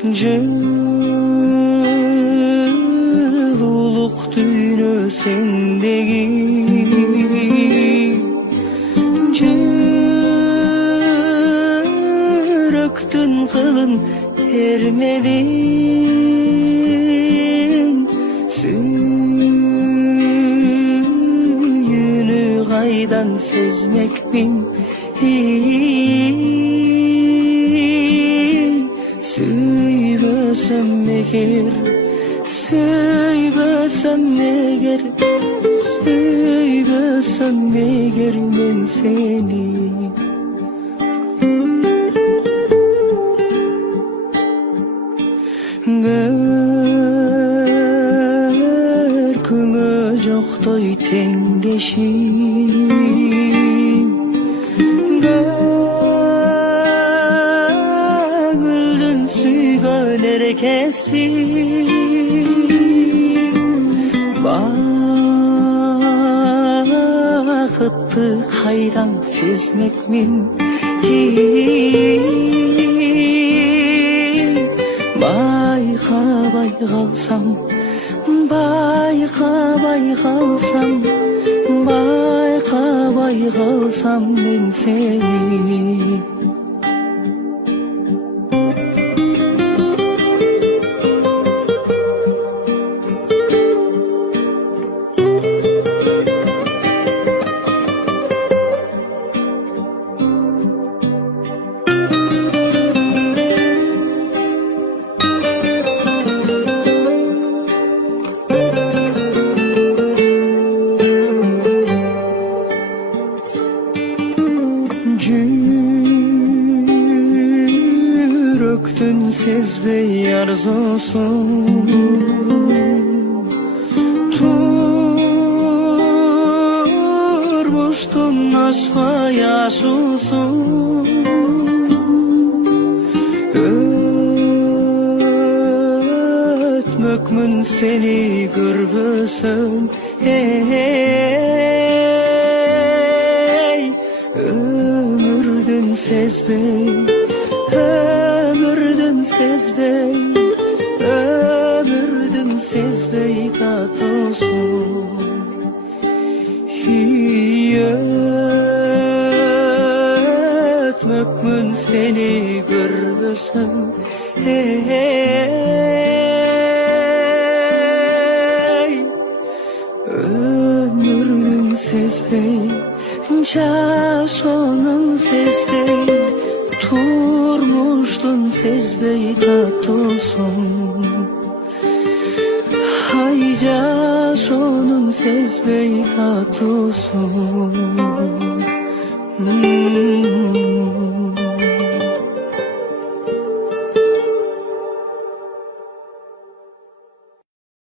Жылулық түйіні сендегі жүректің қылын термедің сүйіні қайдан сезмекпін Сөйбөсөм эгер, сөйбөсөм эгер, сөйбөсөм эгер мен сени Көркүңө жоктой теңдешим Бақытты қайдан сезмекмін Байқабай қалсам, байқабай қалсам, байқабай қалсам мен сені Жүректің сезбей арзусын Тұрмыштың ашпай ашусын Өтмөкмүн сени көрбөсөм Өмірдің сезбей Ömürdüm sezbey tatılsın Ötmökmün seni görmesem Ömürdüm sezbey Yaşonun sezbey Turmuştun sezbey tatılsın Hayca şonun sezbey tatılsın